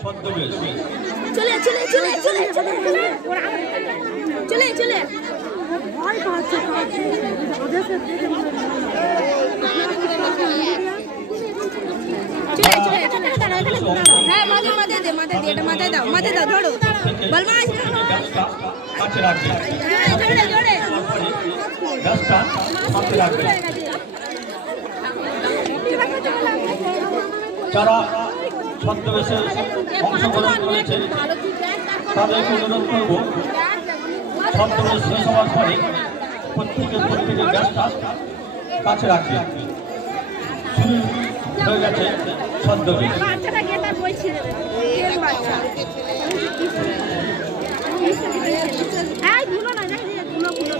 ছদ্মবেশ। চলে চলে চলে চলে চলে চলে। ভয় পাচ্ছে ওদের সাথে হ্যাঁ মাঝে ছদ্মবেশে অংশগ্রহণ করেছে। তাদেরকে অনুরোধ করব। ছদ্মবেশ শেষ হওয়ার পরে প্রত্যেকের প্রত্যেকের ব্যাসটা কাছে রাখবে। শুরু হয়ে গেছে ছদ্মবেশ। তার দেবে কেন বাচ্চা এই ধুলো না যাই দিয়ে ধুলো ধুলো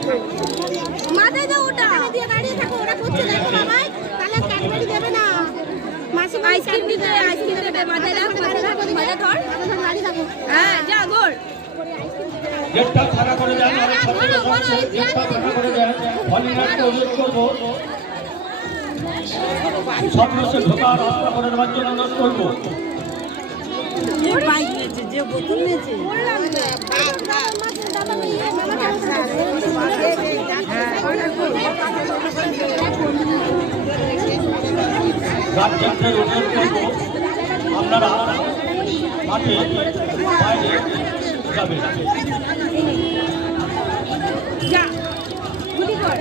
মাথায় দাও ওটা। দিয়ে দাঁড়িয়ে থাকো ওরা করছে। দেখো বাবাই তাহলে ক্যাডবেরি দেবে না। মাসি আইসক্রিম দিতে আইসক্রিম দে মাথায় লাগ মাথায় লাগ মাথা ধর। হ্যাঁ যা ধর। গেটটা খাড়া করে যান আর সবাই গেটটা খাড়া করে যান হলিনাথকে অনুরোধ করব। সব রসে ঢোকা রাস্তা করে দেওয়ার জন্য অনুরোধ করব। যে বাইক নিয়েছে যে বোতল নিয়েছে। গার্জেনদের অনুরোধ করব। আপনারা মাঠে বাইরে যাবেন যা গুলি কর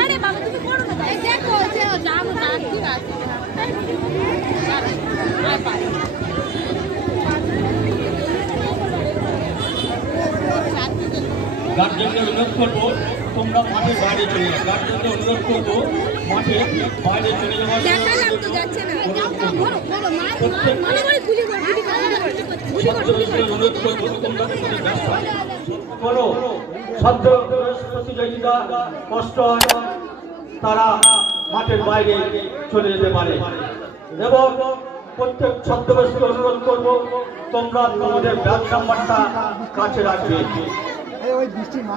আরে বাবা তুমি করো না দেখো যে যাব যাচ্ছি গার্জেনদের অনুরোধ করব তোমরা মাঠে বাইরে চলে যাও। গার্জেনদের অনুরোধ করব মাঠে বাইরে চলে যাওয়ার অনুরোধ করব। তোমরা তোমাদের ব্যস্ত কোনো প্রতিযোগিতা কষ্ট হয় তারা মাঠের বাইরে চলে যেতে পারে। এবং প্রত্যেক ছদ্মবেশকে অনুরোধ করব তোমরা তোমাদের ব্যাগ নাম্বারটা কাছে রাখবে। ওই বৃষ্টির মা